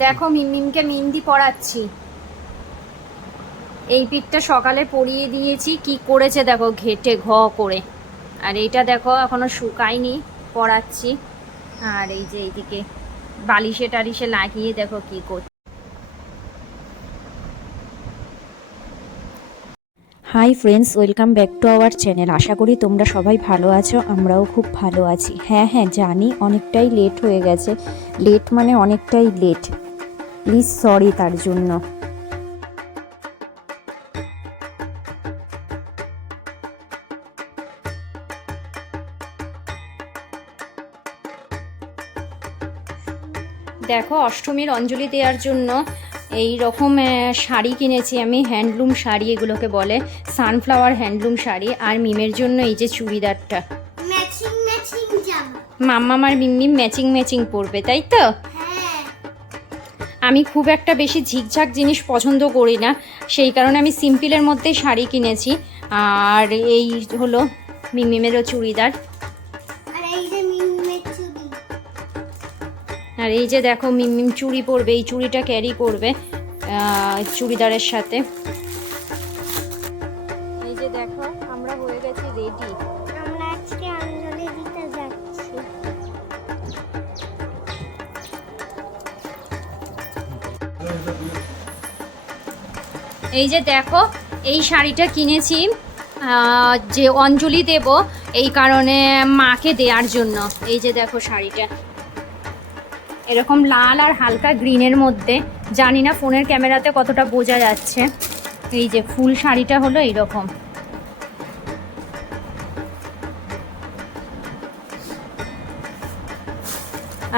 দেখো মিমমিমকে মেহেন্দি পড়াচ্ছি। এই পিঠটা সকালে পরিয়ে দিয়েছি, কি করেছে দেখো ঘেটে ঘ করে। আর এইটা দেখো এখনও শুকায়নি, পড়াচ্ছি। আর এই যে এইদিকে বালিশে টালিশে লাগিয়ে দেখো কি করছে hi friends, welcome back to our channel. আশা করি তোমরা সবাই ভালো আছো, আমরাও খুব ভালো আছি। হ্যাঁ হ্যাঁ জানি অনেকটাই লেট হয়ে গেছে। লেট মানে অনেকটাই লেট প্লিজ সরি তার জন্য। দেখো অষ্টমীর অঞ্জলি দেওয়ার জন্য এই রকম শাড়ি কিনেছি আমি হ্যান্ডলুম শাড়ি এগুলোকে বলে সানফ্লাওয়ার হ্যান্ডলুম শাড়ি আর মিমের জন্য এই যে চুড়িদারটা। ম্যাচিং ম্যাচিং জামা। মাম্মা আর মিমিম ম্যাচিং ম্যাচিং পরবে তাই তো? আমি খুব একটা বেশি ঝিকঝাক জিনিস পছন্দ করি না। সেই কারণে আমি সিম্পলের মধ্যে শাড়ি কিনেছি। আর এই হলো মিমিমেরও চুড়িদার। আর এই যে দেখো মিমিম চুড়ি পরবে এই চুড়িটা ক্যারি করবে চুড়িদারের সাথে। এই যে দেখো, এই শাড়িটা কিনেছি যে অঞ্জলি দেব এই কারণে মাকে দেওয়ার জন্য। এই যে দেখো শাড়িটা। এরকম লাল আর হালকা গ্রিনের মধ্যে, জানি না ফোনের ক্যামেরাতে কতটা বোঝা যাচ্ছে। এই যে ফুল শাড়িটা হলো এইরকম।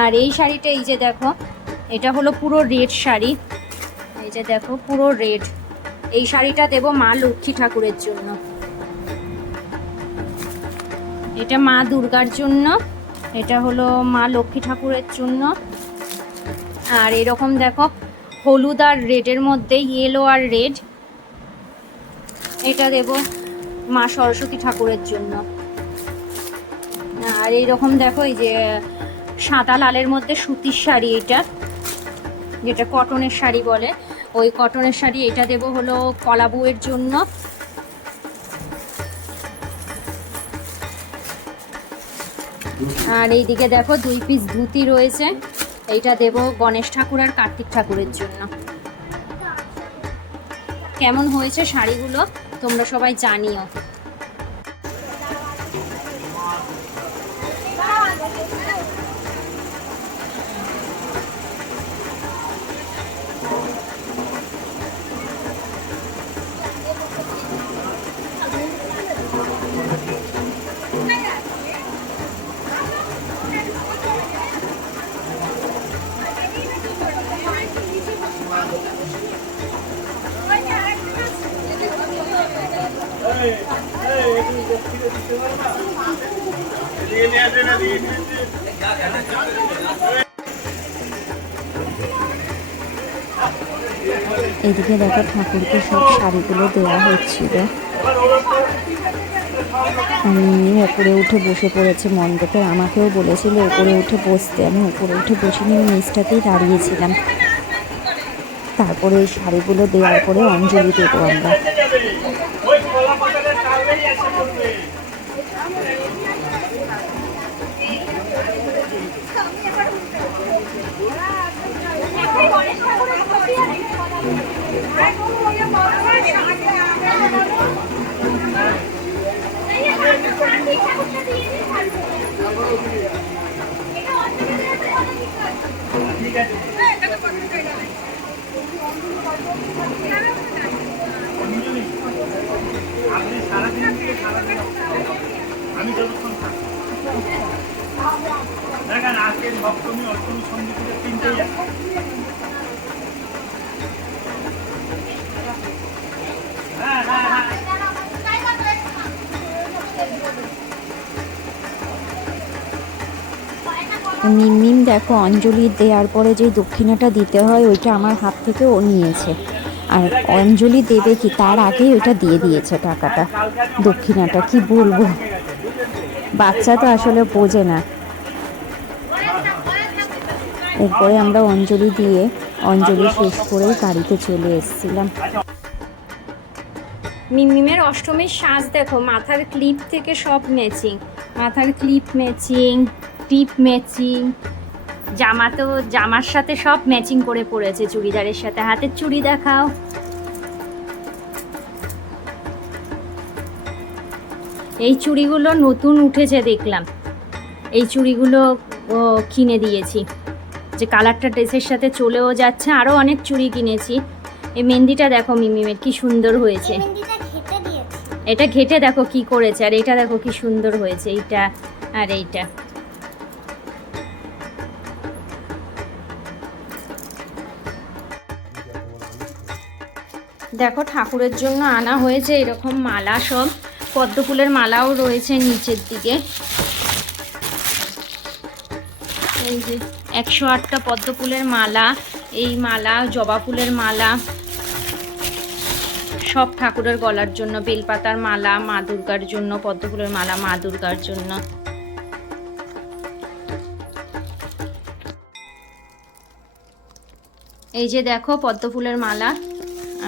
আর এই শাড়িটা, এই যে দেখো, এটা হলো পুরো রেড শাড়ি। এই যে দেখো, পুরো রেড। এই শাড়িটা দেব মা লক্ষ্মী ঠাকুরের জন্য। এটা মা দুর্গার জন্য, এটা হলো মা লক্ষ্মী ঠাকুরের জন্য। আর এরকম দেখো, হলুদ আর রেডের মধ্যে ইয়েলো আর রেড এটা দেব মা সরস্বতী ঠাকুরের জন্য। আর এইরকম দেখো, এই যে সাদা লালের মধ্যে সুতির শাড়ি এটা, যেটা কটনের শাড়ি বলে। ওই কটনের শাড়ি, এটা দেব হলো কলা বউয়ের জন্য। আর এইদিকে দেখো দুই পিস ধুতি রয়েছে, এইটা দেব গণেশ ঠাকুর আর কার্তিক ঠাকুরের জন্য। কেমন হয়েছে শাড়িগুলো, তোমরা সবাই জানিও। এদিকে দেখো ঠাকুরকে সব শাড়িগুলো দেওয়া হচ্ছিল। আমি ওপরে উঠে বসে পড়েছি মণ্ডপে। আমাকেও বলেছিল উপরে উঠে বসতে। আমি উপরে উঠে বসিনি নিচটাতেই দাঁড়িয়েছিলাম। তারপরে এই শাড়িগুলো দেওয়ার পরে অঞ্জলি দেবো আমরা। ঠিক আছে মিম দেখো, অঞ্জলি দেওয়ার পরে যে দক্ষিণাটা দিতে হয়, ওইটা আমার হাত থেকে ও নিয়েছে। আর অঞ্জলি দেবে কি, তার আগেই ওইটা দিয়ে দিয়েছে টাকাটা, দক্ষিণাটা, কি বলব? বাচ্চা তো আসলে বোঝে না। এরপরে আমরা অঞ্জলি দিয়ে, অঞ্জলি শেষ করে গাড়িতে চলে এসেছিলাম। মিমিমের অষ্টমীর সাজ দেখো, মাথার ক্লিপ থেকে সব ম্যাচিং মাথার ক্লিপ ম্যাচিং টিপ ম্যাচিং জামা তো জামার সাথে সব ম্যাচিং করে পড়েছে চুড়িদারের সাথে। হাতের চুড়ি দেখাও। এই চুড়িগুলো নতুন উঠেছে দেখলাম। এই চুড়িগুলো কিনে দিয়েছি। যে কালারটা ড্রেসের সাথে চলেও যাচ্ছে আরও অনেক চুড়ি কিনেছি। এই মেহেন্দিটা দেখো মিমিমের কি সুন্দর হয়েছে। এটা ঘেটে দেখো কি করেছে আর এটা দেখো কি সুন্দর হয়েছে এইটা আর এইটা। দেখো, ঠাকুরের জন্য আনা হয়েছে এরকম মালা সব। পদ্ম ফুলের মালাও রয়েছে নিচের দিকে। এই যে, একশো আটটা পদ্ম ফুলের মালা, এই মালা, জবা ফুলের মালা, সব ঠাকুরের গলার জন্য, বেলপাতার মালা, মা দুর্গার জন্য পদ্মফুলের মালা মা দুর্গার জন্য। এই যে দেখো পদ্মফুলের মালা।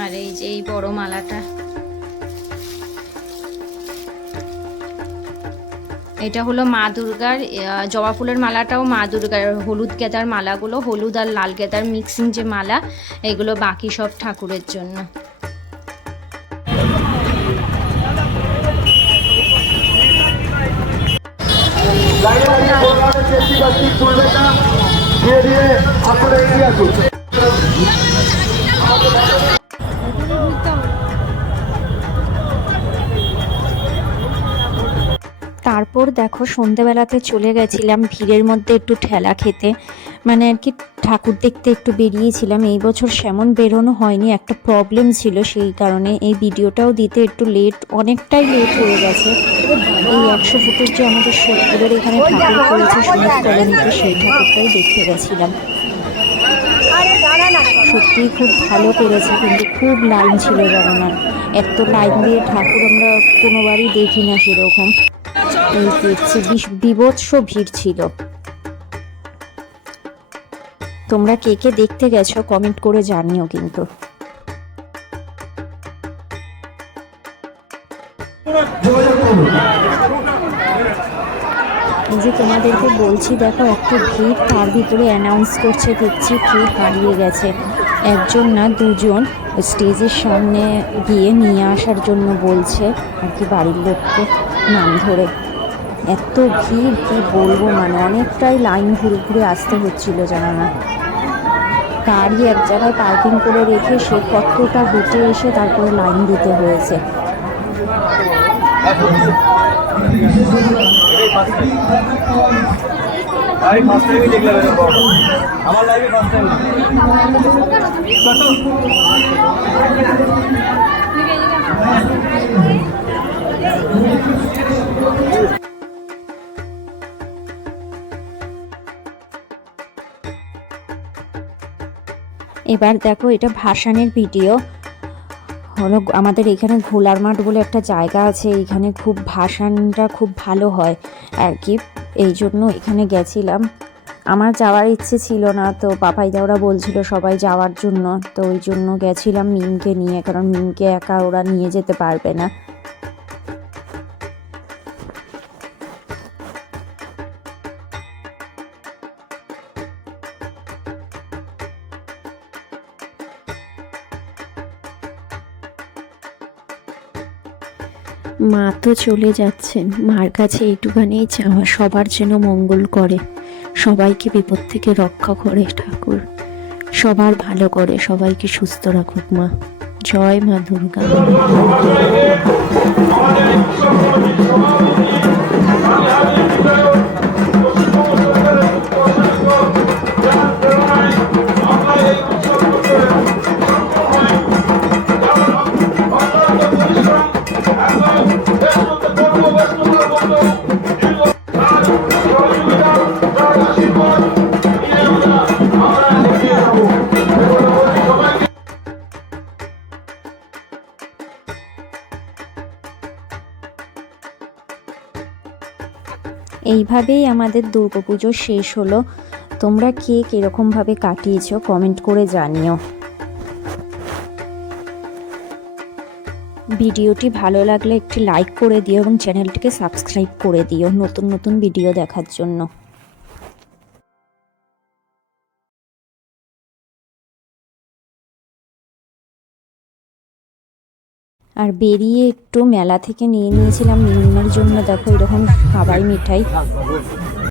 আর এই যে এই বড় মালাটা। এটা হলো মা দুর্গার জবা ফুলের মালাটাও মা দুর্গার, হলুদ গেঁদার মালাগুলো, হলুদ আর লাল গেঁদার মিক্সিং যে মালা, এগুলো বাকি সব ঠাকুরের জন্য। আপনারা এগিয়ে আসুন। তারপর দেখো সন্ধেবেলাতে চলে গেছিলাম ভিড়ের মধ্যে একটু ঠেলা খেতে। মানে আর কি ঠাকুর দেখতে একটু বেরিয়েছিলাম। এই বছর সেমন বেরোনো হয়নি, একটা প্রবলেম ছিল সেই কারণে। এই ভিডিওটাও দিতে একটু লেট অনেকটাই লেট হয়ে গেছে। এই একশো ফুটের যে আমাদের সোদপুরের এখানে ঠাকুর করেছে কলোনিতে সেই ঠাকুরটাই দেখতে গেছিলাম। সত্যিই খুব ভালো করেছে, কিন্তু খুব লাইন ছিল না। এত লাইন দিয়ে ঠাকুর আমরা কোনোবারই দেখি না সেরকম। বিভৎস ভিড় ছিল। তোমরা কে কে দেখতে গেছো কমেন্ট করে জানিও কিন্তু। এই যে তোমাদেরকে বলছি, দেখো একটা ভিড়, তার ভিতরে অ্যানাউন্স করছে, দেখছি কে হারিয়ে গেছে। একজন না, দুজন স্টেজের সামনে গিয়ে নিয়ে আসার জন্য বলছে, আর কি বাড়ির লোককে নাম ধরে। এত ভিড় কি বলব মানে? অনেকটাই লাইন ঘুরে ঘুরে আসতে হচ্ছিল জানা না। গাড়ি এক জায়গায় পার্কিং করে রেখে সে কতটা হেঁটে এসে তারপরে লাইন দিতে হয়েছে। আমি ফার্স্ট টাইমই দেখলাম এরকম আমার লাইফে ফার্স্ট টাইম কত এবার দেখো, এটা ভাসানের ভিডিও। হলো আমাদের এখানে ঘোলার মাঠ বলে একটা জায়গা আছে, এখানে খুব ভাসানটা খুব ভালো হয় আর কি। এই জন্য এখানে গেছিলাম। আমার যাওয়ার ইচ্ছে ছিল না, তো পাপাইদা ওরা বলছিল সবাই যাওয়ার জন্য, তো ওই জন্য গেছিলাম মিমকে নিয়ে, কারণ মিমকে একা ওরা নিয়ে যেতে পারবে না। মা তো চলে যাচ্ছেন মার কাছে এইটুখানেই চাওয়া সবার যেন মঙ্গল করে সবাইকে বিপদ থেকে রক্ষা করে ঠাকুর সবার ভালো করে সবাইকে সুস্থ রাখুক মা জয় মা দুর্গা এইভাবেই আমাদের দুর্গাপুজো শেষ হলো। তোমরা কে কীরকমভাবে কাটিয়েছ কমেন্ট করে জানিও। ভিডিওটি ভালো লাগলে একটি লাইক করে দিও এবং চ্যানেলটিকে সাবস্ক্রাইব করে দিও নতুন নতুন ভিডিও দেখার জন্য। আর বেরিয়ে একটু মেলা থেকে নিয়ে নিয়েছিলাম। মিনিমার জন্য দেখো এরকম খাবার মিঠাই।